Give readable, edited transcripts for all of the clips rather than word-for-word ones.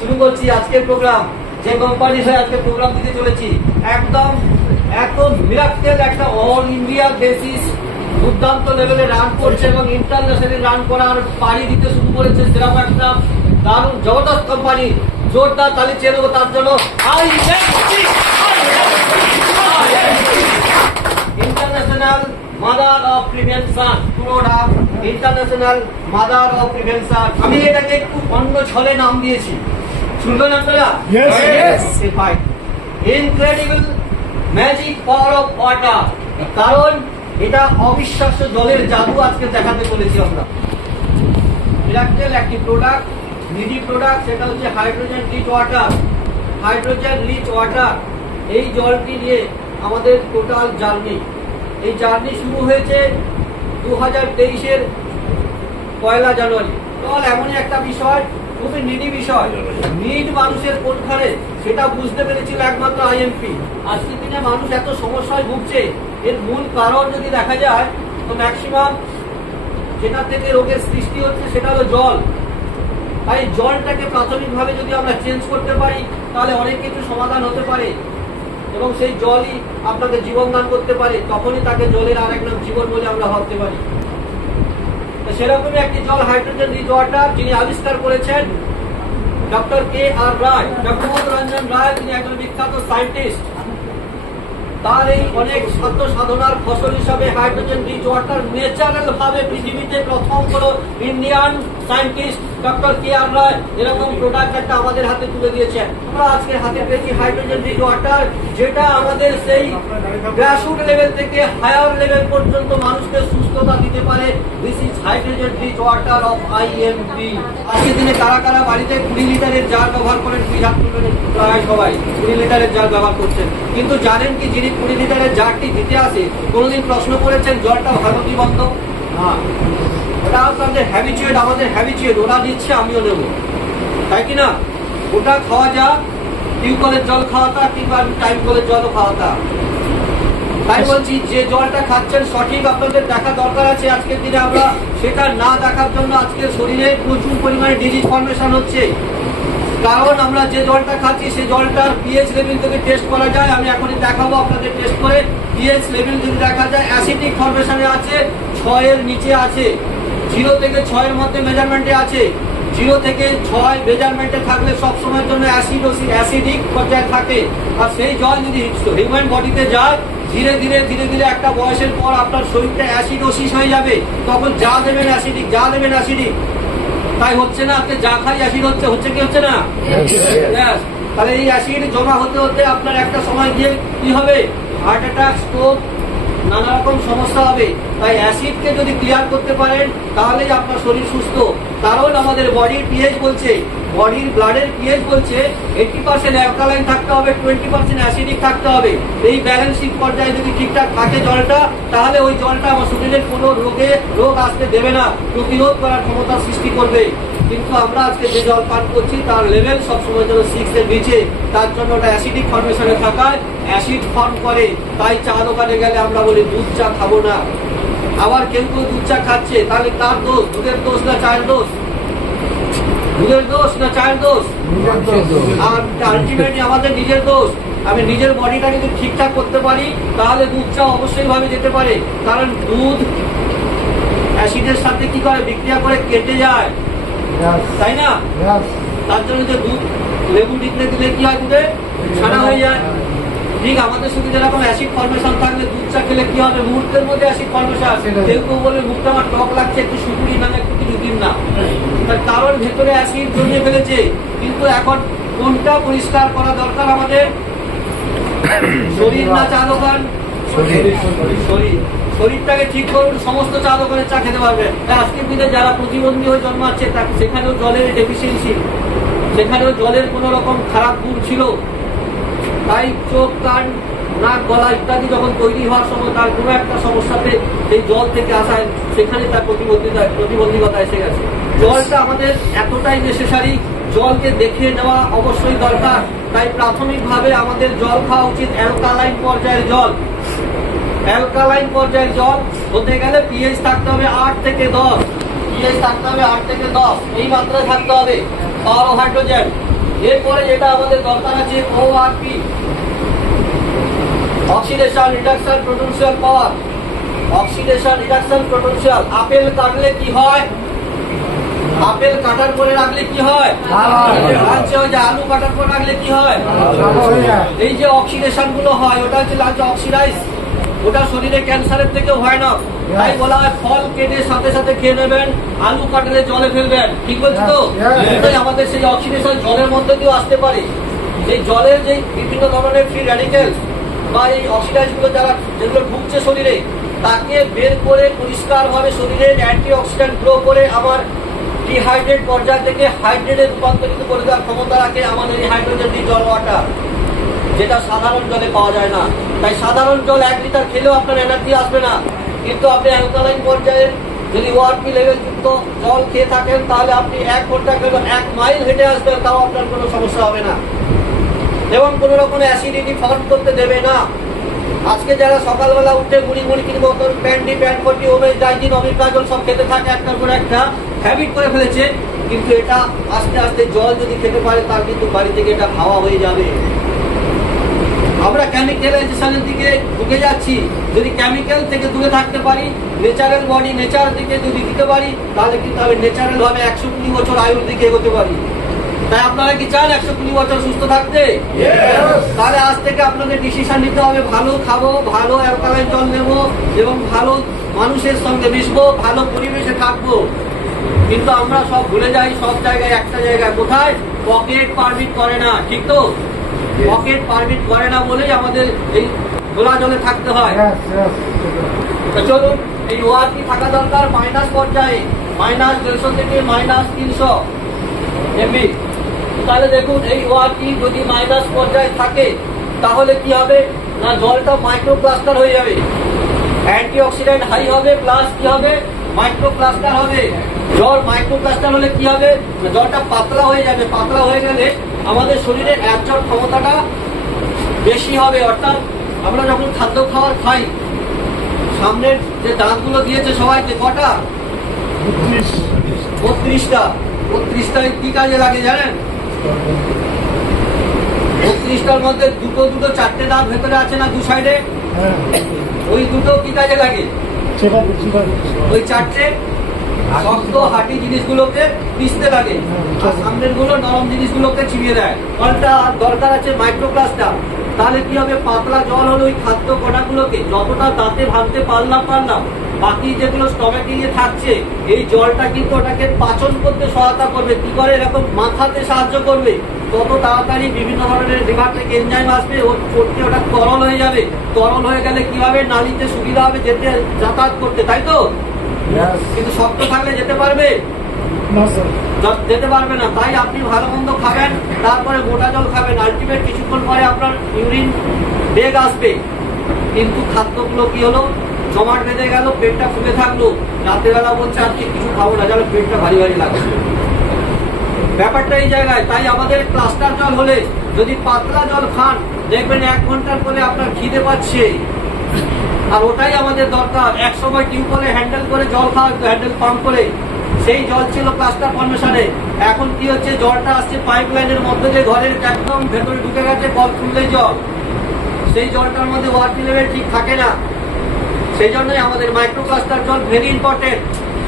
শুরু করছি আজকের প্রোগ্রাম। যে কোম্পানির হয়ে আজকে প্রোগ্রাম দিতে চলেছি, একদম মিরাক্কেল একটা অল ইন্ডিয়া বেসিস দুর্দান্ত লেভেলে রান করছে এবং ইন্টারন্যাশনালি রান করার পাড়ি দিতে শুরু করেছে। সেরকম একটা দারুণ জবরদস্ত কোম্পানি, জোরদার তালি চেয়ে দেবো তার জন্য। ইন্টারন্যাশনাল মাদার অফ প্রিভেনশন, পুরোটা ইন্টারন্যাশনাল মাদার অফ প্রিভেনশন। আমি এটাকে একটু অন্য ছলে নাম দিয়েছি, শুনবেন আপনারা? Incredible magic power of water. কারণ এটা অবিশ্বাস্য জলের জাদু আজকে দেখাতে চলেছি আমরা। মিরাক্কেল একটি প্রোডাক্ট, নিডি প্রোডাক্ট, সেটা হচ্ছে hydrogen rich water. Hydrogen rich water, এই জলটি নিয়ে আমাদের টোটাল জার্নি। এই জার্নি শুরু হয়েছে 2023-এর 1 জানুয়ারি। জল এমনই একটা বিষয়, খুবই নিডি বিষয়। নিড মানুষের কোনখানে সেটা বুঝতে পেরেছিল একমাত্র আইএমপি। আজকের দিনে মানুষ এত সমস্যায় ভুগছে, এর মূল কারণ যদি দেখা যায় তো ম্যাক্সিমাম যেটা থেকে রোগের সৃষ্টি হচ্ছে সেটা হলো জল। তাই জলটাকে প্রাথমিকভাবে যদি আমরা চেঞ্জ করতে পারি তাহলে অনেক কিছু সমাধান হতে পারে এবং সেই জলই আপনাদের জীবন দান করতে পারে। তখনই তাকে জলের আর এক নাম জীবন বলে আমরা ভাবতে পারি। সেরকমই একটি জল হাইড্রোজেন রিচ ওয়াটার, যিনি আবিষ্কার করেছেন ডক্টর KR রায়, জগমোহন রঞ্জন রায়। তিনি একজন বিখ্যাত সায়েন্টিস্ট। তার এই অনেক সাধ্য সাধনার ফসল হিসাবে হাইড্রোজেন রিচ ওয়াটার ন্যাচারাল ভাবে পৃথিবীতে প্রথম হলো ইন্ডিয়ান সায়েন্টিস্ট ডক্টর KR রায় এরকম প্রোডাক্ট একটা আমাদের হাতে তুলে দিয়েছেন। আমরা আজকে হাতে পেয়েছি হাইড্রোজেন রিচ ওয়াটার, যেটা আমাদের সেই গ্রাসরুট লেভেল থেকে হায়ার লেভেল পর্যন্ত মানুষকে সুস্থতা দিতে পারে। This is hydrogen rich water of IMP। আজকের দিনে কারা কারা বাড়িতে 20 লিটারের জার ব্যবহার করেন? প্রায় সবাই 20 লিটারের জার ব্যবহার করছেন। কিন্তু জানেন কি, যিনি 20 লিটারের জারটি দিতে আসে কোনোদিন প্রশ্ন করেছেন জলটা ভালো কি বন্ধ? না, ওটা আপনাদের হ্যাবিচুয়েট, আমাদের হ্যাবিচুয়েট। ওরা দিচ্ছে আমিও নেবো, তাই কি না? ওটা খাওয়া যাক, টিউবওয়েলের জল খাওয়াতা কিংবা টাইম কলের জলও খাওয়াতা। তাই বলছি, যে জলটা খাচ্ছেন সঠিক আপনাদের দেখা দরকার আছে। আজকের দিনে আমরা সেটা না দেখার জন্য আজকে শরীরে প্রচুর পরিমাণে ডিজিজ ফর্মেশন হচ্ছে। কারণ আমরা যে জলটা খাচ্ছি সেই জলটার পিএইচ লেভেল যদি টেস্ট করা যায়, আমি এখনই দেখাবো আপনাদের টেস্ট করে। পিএইচ লেভেল যদি দেখা যায় অ্যাসিডিক ফর্মেশনে আছে, 6-এর নিচে আছে। 0 থেকে 6-এর মধ্যে মেজারমেন্টে আছে। 0 থেকে 6 মেজারমেন্টে থাকলে সবসময়ের জন্য অ্যাসিডিক পর্যায়ে থাকে। আর সেই জল যদি হিউম্যান বডিতে যায়, ধীরে ধীরে একটা বয়সের পর আপনার শরীরটা অ্যাসিডোসিস হয়ে যাবে। তখন যা দেবেন অ্যাসিডিক, যা দেবেন অ্যাসিডিক। তাই হচ্ছে না, আপনি যা খাই অ্যাসিড হচ্ছে কি হচ্ছে না? তাহলে এই অ্যাসিড জমা হতে হতে আপনার একটা সময় গিয়ে কি হবে? হার্ট অ্যাটাক, স্ট্রোক, নানা রকম সমস্যা হবে। তাই অ্যাসিডকে যদি ক্লিয়ার করতে পারেন তাহলেই আপনার শরীর সুস্থ। কারণ আমাদের বডির পিএইচ বলছে, বডির ব্লাডের পিএইচ বলছে 80% অ্যালকালাইন থাকতে হবে, 20% অ্যাসিডিক থাকতে হবে। এই ব্যালেন্সিং পর্যায়ে যদি ঠিকঠাক থাকে জলটা, তাহলে ওই জলটা আমার শরীরের কোনো রোগ আসতে দেবে না, প্রতিরোধ করার ক্ষমতা সৃষ্টি করবে। কিন্তু আমরা আজকে যে জল পান করছি তার লেভেল সবসময় যেন 6-এর নিচে। তার জন্য ওটা অ্যাসিডিক ফর্মেশনে থাকায় অ্যাসিড ফর্ম করে। তাই চা দোকানে গেলে আমরা বলি দুধ চা খাবো না। আবার কেউ দুধ চা খাচ্ছে, তাহলে তার দোষ? দুধের দোষ না চায়ের দোষ? দুধের দোষ না চায়ের দোষ? আর আলটিমেটলি আমাদের নিজের দোষ। আমি নিজের বডিটা যদি ঠিকঠাক করতে পারি তাহলে দুধ চা অবশ্যই ভাবে যেতে পারে। কারণ দুধ অ্যাসিডের সাথে কি করে? বিক্রিয়া করে কেটে যায়, তাই না? তার জন্য যে দুধ লেবু দিলে কি হয়? দুধে ছানা হয়ে যায়। ঠিক আমাদের শুধু যেরকম অ্যাসিড ফর্মেশন থাকলে দুধ চা খেলে কি হবে? মুহূর্তের মধ্যে অ্যাসিড ফর্মেশন। কেউ কেউ বলবে মুখটা আমার টক লাগছে, একটু সুপুরি না, একটু কিছু দিন না। তার কারণ ভেতরে অ্যাসিড জমিয়ে ফেলেছে। কিন্তু এখন কোনটা পরিষ্কার করা দরকার আমাদের? শরীর না চা দোকান? শরীর। শরীরটাকে ঠিক করুন, সমস্ত চা দোকানের চা খেতে পারবেন। আজকের দিনে যারা প্রতিবন্ধী হয়ে জন্মাচ্ছে সেখানেও জলের ডেফিসিয়েন্সি, সেখানেও জলের কোন রকম খারাপ গুণ ছিল। তাই চোখ, কান, নাক, গলা ইত্যাদি যখন তৈরি হওয়ার সময় তার কোনো একটা সমস্যাতে এই জল থেকে আসায় সেখানে তার প্রতিবন্ধকতা এসে গেছে। জলটা আমাদের এতটাই নেসেসারি, জলকে দেখে নেওয়া অবশ্যই দরকার। তাই প্রাথমিকভাবে আমাদের জল খাওয়া উচিত অ্যালকালাইন পর্যায়ের জল। অ্যালকালাইন পর্যায়ের জল হতে গেলে পিএইচ থাকতে হবে 8 থেকে 10। পিএইচ থাকতে হবে 8 থেকে 10, এই মাত্রায় থাকতে হবে। পাওয়ার অফ হাইড্রোজেন এরপরে যেটা আমাদের দরকার আছে ওআরপি, অক্সিডেশন রিডাকশন পোটেনশিয়াল পাওয়ার। অক্সিডেশন রিডাকশন পোটেনশিয়াল, আপেল কাটলে কি হয়? আপেল কাটার পরে রাখলে কি হয়? লালচে হয়ে যায়। আলু কাটার পরে রাখলে কি হয়? এই যে অক্সিডেশন গুলো হয় ওটা হচ্ছে লালচে অক্সিডাইজ, ওটা শরীরে ক্যান্সারের থেকেও ভয়ানক। তাই বলা হয় ফল কেটে সাথে সাথে খেয়ে নেবেন, আলু কাটলে জলে ফেলবেন। ঠিক বলছি তো? আমাদের সেই অক্সিডেশন জলের মধ্যে দিয়েও আসতে পারে। সেই জলের যে বিভিন্ন ধরনের ফ্রি র্যাডিক্যাল বা এই অক্সিডাইজ গুলো যেগুলো ঢুকছে শরীরে, তাকে বের করে পরিষ্কার ভাবে শরীরের অ্যান্টি অক্সিডেন্ট গ্রো করে আমার ডিহাইড্রেট পর্যায় থেকে হাইড্রেটে রূপান্তরিত করে দেওয়ার ক্ষমতা রাখে আমাদের এই হাইড্রোজেন রিচ জল ওয়াটার, যেটা সাধারণ জলে পাওয়া যায় না। তাই সাধারণ জল 1 লিটার খেলেও আপনার এনার্জি আসবে না, কিন্তু আপনি অ্যালকালাইন পর্যায়ে যদি ওআরপি লেভেল যুক্ত জল খেয়ে থাকেন তাহলে আপনি 1 ঘন্টা কেবল 1 মাইল হেঁটে আসবেন, তাও আপনার কোনো সমস্যা হবে না এবং কোনো রকম অ্যাসিডিটি ফর্ম করতে দেবে না। আজকে যারা সকালবেলা উঠে মুড়ি মতন প্যান্ডি প্যান্ডি ওমেজ ডাইজিন অমিপ্রাজল সব খেতে থাকে, একটার পর একটা হ্যাবিট করে ফেলেছে, কিন্তু এটা আস্তে আস্তে জল যদি খেতে পারে তার কিন্তু বাড়ি থেকে এটা খাওয়া হয়ে যাবে। আমরা কেমিক্যালাইজেশনের দিকে ঢুকে যাচ্ছি। যদি কেমিক্যাল থেকে দূরে থাকতে পারি, ন্যাচারাল বডি নেচার দিকে যদি দিতে পারি, তাহলে কিন্তু আমি ন্যাচারাল ভাবে 120 বছর আয়ুর দিকে এগোতে পারি। তাই আপনারা কি চান 120 বছর সুস্থ থাকতে? তাহলে আজ থেকে আপনাদের ডিসিশন নিতে হবে, ভালো খাবো, ভালো অ্যালকালাইন জল নেবো এবং ভালো মানুষের সঙ্গে মিশবো, ভালো পরিবেশে থাকবো। কিন্তু আমরা সব ভুলে যাই সব জায়গায়, একটা জায়গায় কোথায়? পকেট পারমিট করে না। ঠিক তো? পকেট পারমিট করে না বলেই আমাদের এই খোলা জলে থাকতে হয়। তো চলুন, এই ওআরপি থাকা দরকার মাইনাস পর্যায়ে, -150 থেকে -300 এমবি। তাহলে দেখুন এই ওআরপি যদি মাইনাস পর্যায়ে থাকে তাহলে কি হবে না, জলটা মাইক্রোপ্লাস্টার হয়ে যাবে, অ্যান্টিঅক্সিডেন্ট হাই হবে, প্লাস কি হবে? মাইক্রোপ্লাস্টার হবে। জল মাইক্রোপ্লাস্টার হলে কি হবে? জলটা পাতলা হয়ে যাবে। পাতলা হয়ে গেলে আমাদের শরীরে অ্যাবজর্ব ক্ষমতাটা বেশি হবে। অর্থাৎ আমরা যখন খাদ্য খাবার খাই, সামনের যে দাঁতগুলো দিয়েছে সবাইকে কটা? 32টা। 32টায় কি কাজে লাগে জানেন? 32টার মধ্যে দুটো 4টে দাঁত ভেতরে আছে না, 2 সাইডে? ওই দুটো কি কাজে লাগে? ওই 4টে শক্ত হাঁটি জিনিসগুলোকে পিষতে লাগে, আর সামনের গুলো নরম জিনিসগুলোকে চিবিয়ে দেয়। ফলটা দরকার আছে মাইক্রোপ্লাস্টার। তাহলে কি হবে? পাতলা জল হলো ওই খাদ্য কণাগুলোকে যতটা দাঁতে ভাঙতে পারলাম, বাকি যেগুলো স্টমেকে গিয়ে থাকছে, এই জলটা কিন্তু ওটাকে পাচন করতে সহায়তা করবে। কি করে? এরকম মাথাতে সাহায্য করবে। তত তাড়াতাড়ি বিভিন্ন ধরনের লিভার থেকে এনজাইম আসবে, ওটা তরল হয়ে যাবে। তরল হয়ে গেলে কি হবে? নালীতে সুবিধা হবে যেতে, যাতায়াত করতে, তাই তো? কিন্তু শক্ত থাকলে যেতে পারবে? যেতে পারবে না। তাই আপনি ভালো মন্দ খাবেন, তারপরে মোটা জল খাবেন, আলটিমেট কিছুক্ষণ পরে আপনার ইউরিন বেগ আসবে। কিন্তু খাদ্যগুলো কি হলো? জমাট বেঁধে গেল, পেটটা ফুলে থাকলো, রাত্রেবেলা বলছে আজকে কিছু খাবো না, যেন পেটটা ভারী লাগছে। ব্যাপারটা এই জায়গায়। তাই আমাদের প্লাস্টার জল হলে যদি পাতলা জল খান, দেখবেন 1 ঘন্টার পরে আপনার খিদে পাচ্ছে। আর ওটাই আমাদের দরকার। এক সময় টিউবওয়েলে হ্যান্ডেল করে জল খাওয়া, হ্যান্ডেল পাম্প করে, সেই জল ছিল প্লাস্টার ফর্মেশনে। এখন কি হচ্ছে? জলটা আসছে পাইপ লাইনের মধ্যে দিয়ে, ঘরের একদম ভেতরে ঢুকে গেছে, কল খুললেই জল। সেই জলটার মধ্যে ওআরপি লেভেল ঠিক থাকে না। সেই জন্যই আমাদের মাইক্রোপ্লাস্টার জল ভেরি ইম্পর্টেন্ট।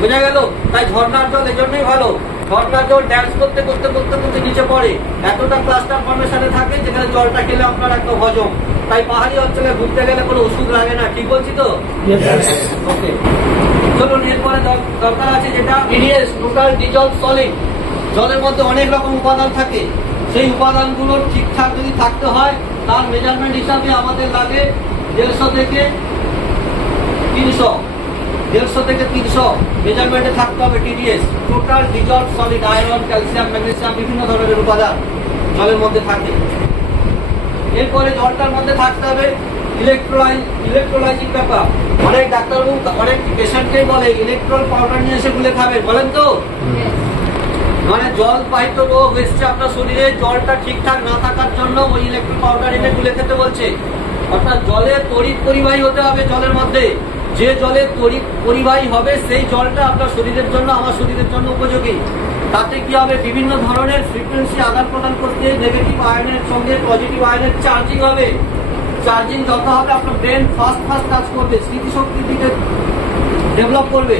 বোঝা গেল? তাই ঝর্ণার জল এই জন্যই ভালো। ঝর্ণার জল ড্যান্স করতে নিচে পড়ে, এতটা প্লাস্টার ফর্মেশনে থাকে যেখানে জলটা খেলে আপনার একদম হজম। তাই পাহাড়ি অঞ্চলে ঘুরতে গেলে কোনো ওষুধ লাগে না। ঠিক বলছি তো? ওকে, চলুন এরপরে দরকার আছে যেটা টিডিএস, টোটাল ডিজলভ সলিড। জলের মধ্যে অনেক রকম উপাদান থাকে, সেই উপাদানগুলো ঠিকঠাক যদি থাকতে হয় তার মেজারমেন্ট হিসাবে আমাদের লাগে 150 থেকে 300। 150 থেকে 300 মেজারমেন্টে থাকতে হবে TDS, total dissolved solid. Iron, calcium, magnesium বিভিন্ন ধরনের উপাদান জলের মধ্যে থাকে। এরপরে জলটার মধ্যে থাকতে হবে ইলেকট্রোলাইজিং ব্যাপার। অনেক ডাক্তারবাবু অনেক পেশেন্টকেই বলে ইলেকট্রল পাউডার নিয়ে এসে গুলে খাবেন, বলেন তো? মানে জল বাহিত রোগ এসছে আপনার শরীরে, জলটা ঠিকঠাক না থাকার জন্য ওই ইলেকট্রল পাউডার এনে গুলে খেতে বলছে। অর্থাৎ জলে তড়িৎ পরিবাহী হতে হবে জলের মধ্যে। যে জলে তড়িৎ পরিবাহী হবে সেই জলটা আপনার শরীরের জন্য, আমার শরীরের জন্য উপযোগী। তাতে কি হবে? বিভিন্ন ধরনের ফ্রিকোয়েন্সি আদান প্রদান করতে মধ্যে নেগেটিভ আয়নের সঙ্গে পজিটিভ আয়নের চার্জিং হবে। চার্জিং যত হবে আপনার ব্রেন ফাস্ট কাজ করবে, স্মৃতিশক্তির দিকে ডেভেলপ করবে।